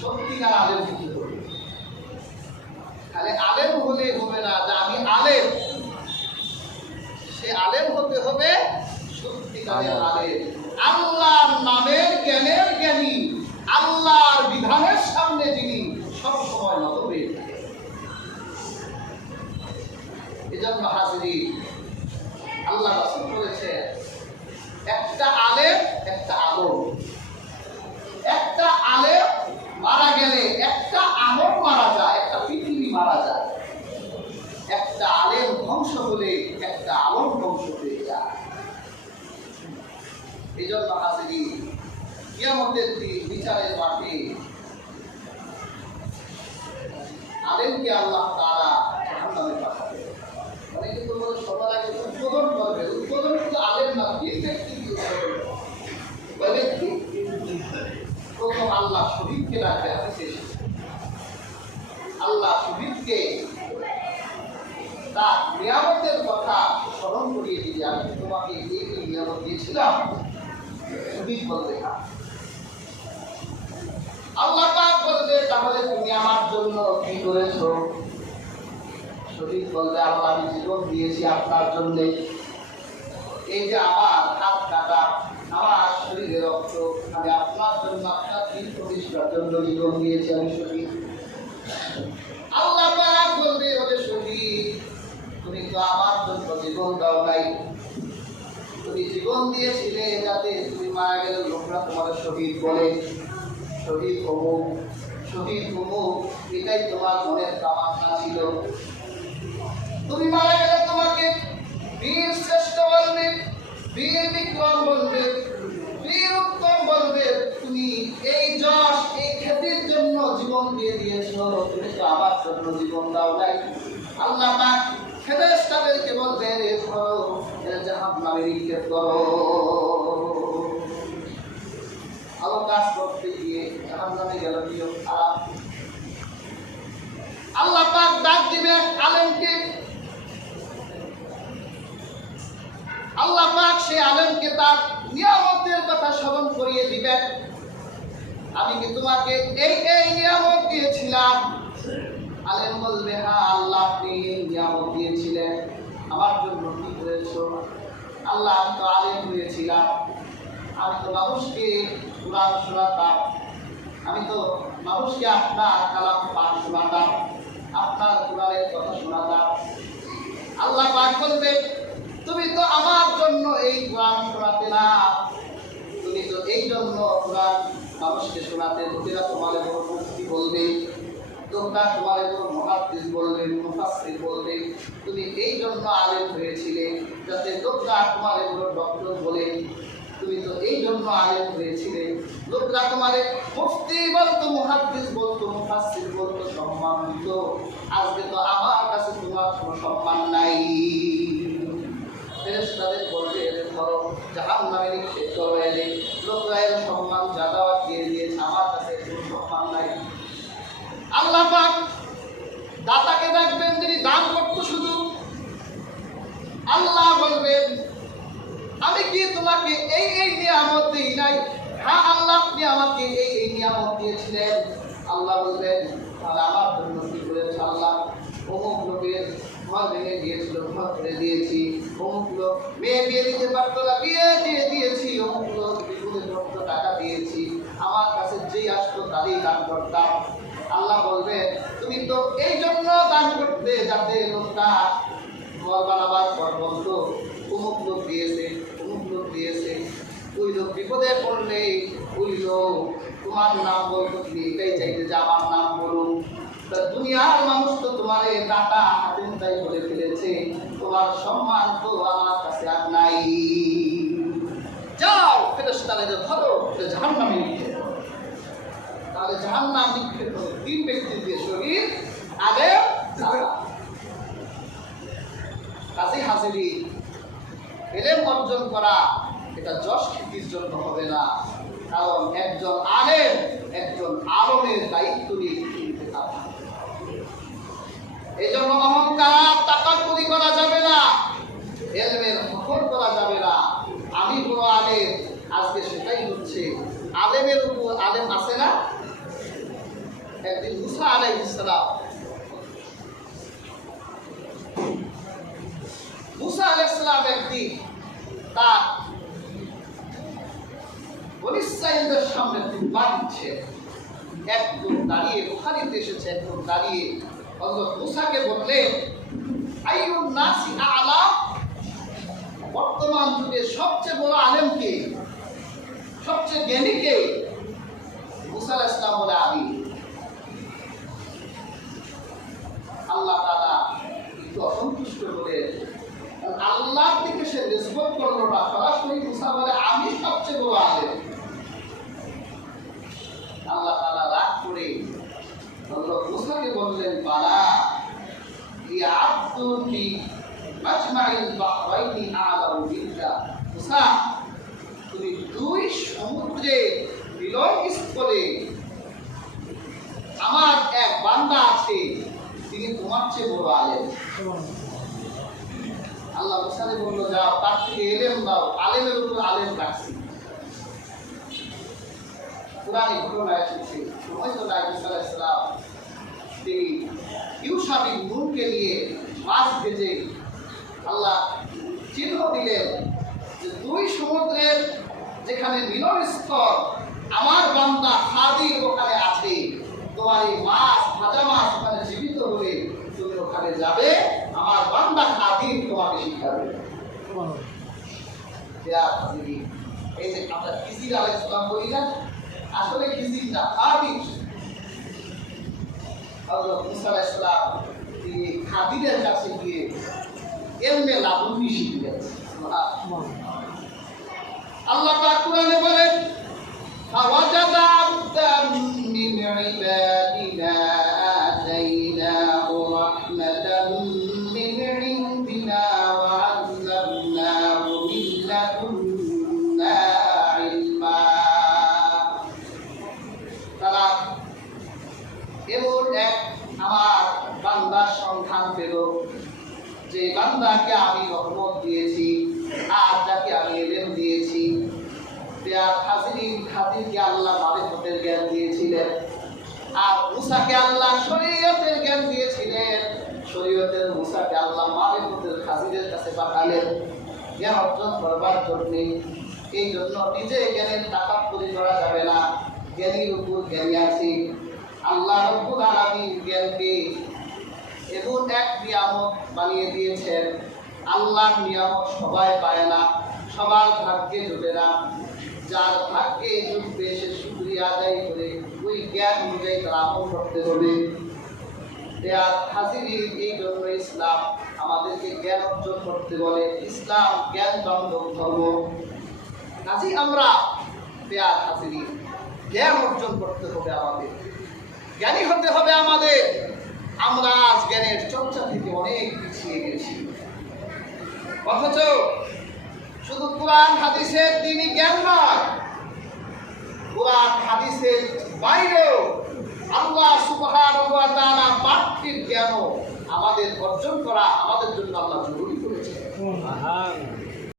সত্যিকার আলেম হতে হবে। খালি আলেম হলে হবে না যে আমি আলেম, সে আলেম হতে হবে সত্যিকারের আলেম, আল্লাহর নামের জ্ঞানের জ্ঞানী, আল্লাহর বিধানের সামনে যিনি সবসময় নত হয়ে থাকে। এজন্য হাজিরিন, আল্লাহ রাসূল বলেছে একটা আলেম একটা আলম, একটা আলেম মারা গেলে একটা আলম মারা যায়, একটা পৃথিবী মারা যায়। একটা আলেম ধ্বংস হলে একটা আলম ধ্বংস হয়ে যায়। এই জন্য হাজিরিন, কিয়ামতের দিন বিচারের মাঠে আলেমকে আল্লাহ তাআলা জাহান্নামে পাঠাবে। অনেকে তো বলে সবার আগে উদ্বোধন করবে, উদ্বোধন কিন্তু আলেম না, এই ব্যক্তি ওই ব্যক্তি প্রথম আল্লাহ শহীদকে ডাকবে। হাদিসে এসেছে আল্লাহ শহীদকে তার নিয়ামতের কথা স্মরণ করিয়ে দিবে। আমি তোমাকে এই নিয়ামত দিয়েছিলাম। শহীদ বলবে না, আল্লাহ পাক বলবে তাহলে তুমি আমার জন্য কি করেছো? শহীদ বলবে আল্লাহ আমি জীবন দিয়েছি আপনার জন্য। এই যে আমার হাত কাটা, আমার শরীরে রক্ত, আমি আপনার জন্য, আপনার দিন প্রতিষ্ঠার জন্য জীবন দিয়েছি, আমি শহীদ। আল্লাহ পাক বলবে ওরে শহীদ, তুমি তো আমার জন্য জীবন দাও নাই, তুমি জীবন দিয়েছিলে যাতে তুমি মারা গেলে লোকরা তোমার শহীদ বলে। শহীদ অমুক, শহীদ অমুক, এটাই তোমার মনের তামান্না ছিল। তুমি মারা গেলে তোমাকে বীর শ্রেষ্ঠ বলবে, বীর বিক্রম বলবে, বীর উত্তম বলবে। তুমি এই যশ, এই খ্যাতির জন্য জীবন দিয়ে দিয়েছো, তুমি তো আমার জন্য জীবন দাও নাই। আল্লাহ পাক ফেরেশতাদেরকে বলবে রে করো, জাহান্নামে নিক্ষেপ করো। ভালো কাজ করতে গিয়ে জাহান্নামে গেল নিয়ম খারাপ। আল্লাহ পাক ডাক দিবে আলেমকে, আল্লাহ পাক সে আলেমকে তার নিয়ামতের কথা স্মরণ করিয়ে দিবেন। আমি কি তোমাকে এই এই নিয়ামত দিয়েছিলাম? আলেম বলবে হ্যাঁ আল্লাহ আপনি নিয়ামত দিয়েছিলেন, আমার জন্য কি করেছো? আল্লাহ আমি তো আলেম হয়েছিলাম, আমি তো মানুষকে কোরআন শোনাতাম, আমি তো মানুষকে আপনার কালাম পাঠ শোনাতাম, আপনার কোরআনের কথা শোনাতাম। আল্লাহ পাক বলবে তুমি তো আমার জন্য এই কোরআন শোনাতে না, তুমি তো এই জন্য কোরআন মানুষকে শোনাতে, লোকেরা তোমার বড় মুফতি বলবে, লোকরা তোমার বড় মুহাদ্দিস বলবে, মুফাসসির বলবে। তুমি এই জন্য আলেম হয়েছিলে যাতে লোকরা তোমার বড় ডক্টর বলে। তুমি তো এই জন্য আলেম হয়েছিলে, লোকরা তোমার মুফতি বলতো, মুহাদ্দিস বলতো, মুফাসসির বলতো, সম্মান দিত। আজকে তো আমার কাছে তোমার কোনো সম্মান নাই। ফেরেশতাদের বলবে ধরো জাহান্নামে নিক্ষেপ করো, এলে লোকরা এর সম্মান যা দেওয়া দিয়ে দিয়েছে, আমার কাছে কোনো সম্মান নাই। আল্লাহ পাক দাতাকে ডাকবেন, যিনি দান করতো শুধু। আল্লাহ বলবেন আমি কি তোমাকে এই এই নিয়ামত দিই নাই? হ্যাঁ আল্লাহ আপনি আমাকে এই এই নিয়ামত দিয়েছিলেন। আল্লাহ বলবেন তাহলে আমার জন্য কি করেছে? আল্লাহ অমুক লোকের ঘর ভেঙে দিয়েছিল, ঘর করে দিয়েছি। অমুক লোক মেয়ে বিয়ে দিতে পারতো না, বিয়ে দিয়ে দিয়েছি। অমুক লোক বিপুলের রক্ত টাকা দিয়েছি, আমার কাছে যেই আসতো তারই দান করতাম। আল্লাহ বলবে তুমি তো এই জন্য দান করতে যাতে লোকটা ঘর বানাবার পর বলতো অমুক লোক দিয়েছে, অমুক লোক দিয়েছে। ওই লোক বিপদে পড়লে ওই লোক তোমার নাম বলতো, তুমি এটাই চাইতে যে আমার নাম বলুন। দুনিয়ার মানুষ তো তোমার টাকা হাতে তাই বলে ফেলেছে, তোমার সম্মান তো আমার কাছে আর নাই। যাও ফেরেশতাদের ধরো, জাহান্নামে নিক্ষেপ করো। তাহলে জাহান্নাম নিক্ষেপ করো তিন ব্যক্তি দিয়ে, শহীদ, আলেম, কাজী হাজিরিন। ইলম অর্জন করা এটা যশ খ্যাতির জন্য হবে না, কারণ একজন আলেম একজন আলমের দায়িত্ব নিয়ে পৃথিবীতে থাকে। এই জন্য অহংকার তাকাব্বুরি করা যাবে না, ইলমের ফখর করা যাবে না। আমি বড় আলেম, আজকে সেটাই হচ্ছে। আলেমের উপর আলেম আছে না, একদিন মুসা আলাইহিস সালাম একদিন তার বনী ইসরাঈলদের সামনে খুতবা দিচ্ছেন। একদম দাঁড়িয়ে বুখারীতে এসেছে, একদম দাঁড়িয়ে হযরত মুসাকে বললেন, আইয়ুন নাসি আ'লা, বর্তমান যুগে সবচেয়ে বড় আলেম কে, সবচেয়ে জ্ঞানী কে? মুসা আলাইহিস সালাম বলে, আমি। আল্লাহ তাআলা একটু অসন্তুষ্ট হলে আল্লাহর দিকে সে নিসবত করলো না, সরাসরি মুসা বলে, আমি সবচেয়ে বড় আলেম। আল্লাহ তাআলা রাগ করে হযরত মুসাকে বললেন, বালা ইয়া আব্দুনি মাজমাইল বাহরাইনি আ'লাউ বিল্লাহ। মুসা, তুমি দুই সমুদ্রে মিলনস্থলে আমার এক বান্দা আছে, তিনি তোমার চেয়ে বড় আলেম। আল্লাহ মুসাকে বললো, যাও তার থেকে এলেম দাও, আলেমের উপর আলেম রাখছি। কোরআনে ঘটনা এসেছে, সময় তো মুসা আলাইহিস সালাম তিনি ইউশা বিন নূনকে নিয়ে মাছ ভেজে আল্লাহ চিহ্ন দিলেন যে দুই সমুদ্রের যেখানে মিলনস্থল, আমার বান্দা খাদির ওখানে আছে, তোমার এই মাছ, ভাজা মাছ ওখানে জীবিত হলে তুমি ওখানে যাবে, আমার বান্দা খাদির তোমাকে শিখাবে। এই যে আমরা খিজির আলাইহিস সালাম বলি না, আসলে খিজির না, খাদির। হযরত মুসা আলাইহিস সালাম তিনি খাদিরের কাছে গিয়ে এলমে লাদুনি শিখলেন। আল্লাহ পাক কোরআনে বলেন, ফাওয়াজাদা আবদান মিন ইবাদিনা আতাইনাহু রাহমাতাম মিন ইনদিনা ওয়া আল্লামনাহু মিন লাদুন্না ইলমা। তারা এমন এক আমার বান্দার সন্ধান পেল, যে বান্দাকে আমি রহমত দিয়েছি আর যাকে আমি ইলম দিয়েছি। খাদিরকে আল্লাহ মারিফতের জ্ঞান দিয়েছিলেন, আর মুসাকে আল্লাহ শরীয়তের জ্ঞান দিয়েছিলেন। শরীয়তের মুসাকে আল্লাহ মারিফতের খাদিরের কাছে পাঠালেন জ্ঞান অর্জন করবার জন্য। এই জন্য নিজে জ্ঞানের তাকাব্বুরি করা যাবে না, জ্ঞানীর উপর জ্ঞানী আছে। আল্লাহ রাব্বুল আলামিন জ্ঞানকে এমন এক নিয়ামত বানিয়ে দিয়েছেন, আল্লাহর নিয়ামত সবাই পায় না, সবার ভাগ্যে জুটে না। যার ভাগ্যে জুটবে সে শুকরিয়া আদায় করে ওই জ্ঞান অনুযায়ী তার আমল করতে হবে। এই জন্য ইসলাম আমাদেরকে জ্ঞান অর্জন করতে বলে। ইসলাম জ্ঞান বান্ধব ধর্ম। কাজেই আমরা জ্ঞান অর্জন করতে হবে, আমাদের জ্ঞানী হতে হবে আমাদের। আমরা আজ জ্ঞানের চর্চা থেকে অনেক পিছিয়ে গেছি, অথচ শুধু কোরআন হাদিসের দ্বীনি জ্ঞান নয়, কোরআন হাদিসের বাইরেও আল্লাহ সুবহানাহু ওয়া তাআলা বাহ্যিক জ্ঞানও আমাদের অর্জন করা আমাদের জন্য আল্লাহ জরুরি করেছেন।